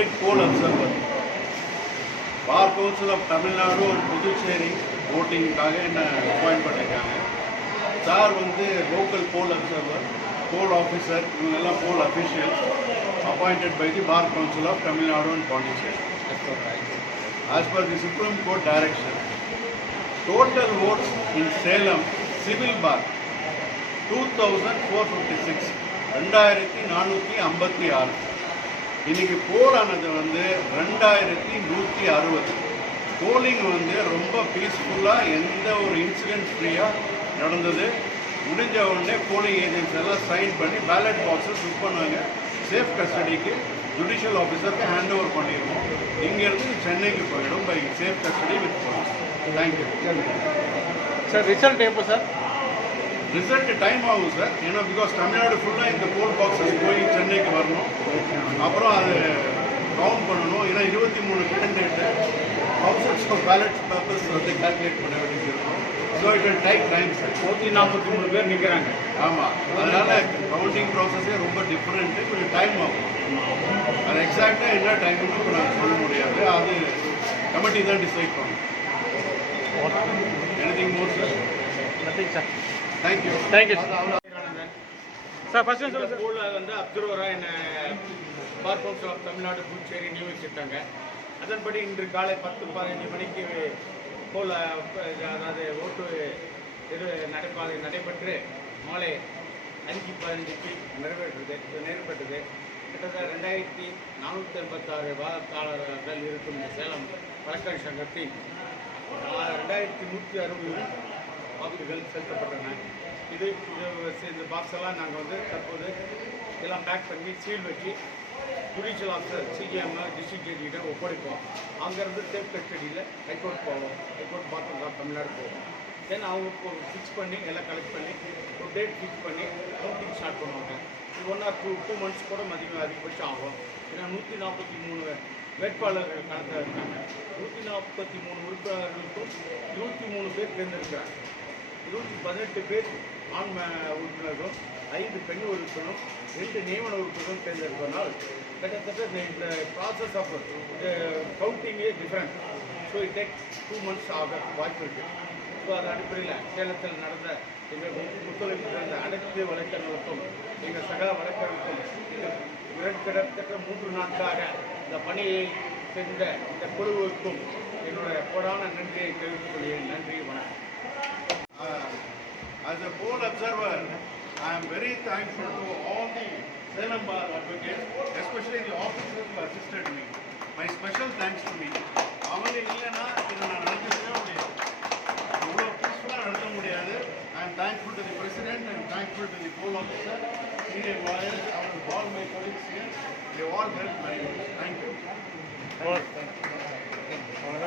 district poll observer. Bar Council of Tamil Nadu and Puducherry voting appoint பண்ணிருக்காங்க. Sir வந்து local poll observer, poll officer, இவங்க poll officials appointed by the Bar Council of Tamil Nadu and Puducherry. As per the Supreme Court direction, total votes in Salem civil bar 2456, 2456. இன்னைக்கு போல் ஆனது வந்து 2160. Polling வந்து ரொம்ப பீஸ்ஃபுல்லாக எந்த ஒரு இன்சிடென்ட் ஃப்ரீயாக நடந்தது. முடிஞ்ச உடனே போலிங் ஏஜென்ட்ஸ் எல்லாம் சைன் பண்ணி பேலட் பாக்ஸை ஃபில் பண்ணாங்க. சேஃப் கஸ்டடிக்கு ஜுடிஷியல் ஆஃபீஸருக்கு ஹேண்ட் ஓவர் பண்ணிடுவோம். இங்கேருந்து சென்னைக்கு போயிடும் by safe custody with police. Thank you sir. Result எப்போ சார்? ரிசல்ட் டைம் ஆகும் சார். ஏன்னா பிகாஸ் தமிழ்நாடு ஃபுல்லாக இந்த போல் பாக்ஸஸ் போய் சென்னைக்கு வரணும். அப்புறம் அது கவுண்ட் பண்ணணும். ஏன்னா 23 candidate thousands of ballot papers வந்து கால்குலேட் பண்ண வேண்டியது இருக்கும். So it will take time sir. 143 பேர் நிற்கிறாங்க. ஆமாம், அதனால் கவுண்டிங் ப்ராசஸே ரொம்ப டிஃப்ரெண்ட்டு, கொஞ்சம் டைம் ஆகும். அது எக்ஸாக்டாக என்ன டைம்னு இப்போ நாங்கள் சொல்ல முடியாது. அது கமிட்டி தான் டிசைட் பண்ணும். Anything more sir? Nothing sir. Thank you. Thank you sir. First சொல்லுங்கள். ஸ்கூலில் வந்து அப்சர்வராக என்ன bar council of Tamil Nadu Puducherry நியமிச்சிட்டாங்க. அதன்படி இன்று காலை 10-15 மணிக்கு போல் அதாவது ஓட்டு இது நடைபெற்று மாலை 5:15க்கு நிறைவேற்றது. கிட்டத்தட்ட 2486 வாக்காளர்கள் இருக்கும் இந்த சேலம் வழக்கறிஞர் சங்கத்தில் 2160 வாக்குகள் செலுத்தப்பட்டன. இந்த பாக்ஸ் எல்லாம் நாங்கள் வந்து தற்போது எல்லாம் பேக் பண்ணி சீல் வச்சு ஜுடிஷியல் ஆஃபீஸர் சிஜிஎம் டிஸ்ட்ரிக்ட் ஜட்ஜிகிட்ட ஒப்படைப்போம். அங்கேருந்து சேஃப் கஸ்டடியில் ஹைகோர்ட் போவோம். ஹைகோர்ட் பார்த்தோம் தமிழ்நாடு போவோம். தென் அவங்க ஃபிக்ஸ் பண்ணி எல்லாம் கலெக்ட் பண்ணி ஒரு டேட் ஃபிக்ஸ் பண்ணி கவுண்டிங் ஸ்டார்ட் பண்ணுவாங்க. 1 or 2 months கூட அதிகபட்சம் ஆகும். ஏன்னா 143 வேட்பாளர்கள் கணக்கில் இருக்காங்க. 143 உறுப்பினர்களுக்கும் 23 பேர் தேர்ந்தெடுக்கிறாங்க. 18 பேர் ஆண் உறுப்பினர்களும் 5 பெண் உறுப்பினரும் 2 நியமன உறுப்பினரும் தேர்ந்தெடுப்பதனால் கிட்டத்தட்ட இந்த ப்ராசஸ் ஆஃப் கவுண்டிங்கே different. So it take 2 months ஆக வாய்ப்பு இருக்குது. ஸோ அது அடிப்படையில் சேலத்தில் நடந்த எங்கள் ஒத்துழைப்பு தந்த அனைத்து வழக்கறிஞர்களுக்கும் எங்கள் சக வழக்கறிஞர்களுக்கும் கிட்டத்தட்ட 3 நாட்களாக இந்த பணியை செஞ்ச இந்த குழுவுக்கும் என்னுடைய கோடான நன்றியை தெரிவித்துக் கொள்கிறேன். நன்றி, வணக்கம். As a poll observer, I am very thankful to all the Salem Bar advocates, especially the officers who assisted me. My special thanks to me. அவங்க இல்லைன்னா இதை நான் நடத்தவே முடியாது. இவ்வளோ பீஸ்ஃபுல்லாக நடத்த முடியாது. I am thankful to the president and thankful to the poll officer, senior lawyers, all my colleagues here. They all helped very much. Thank you.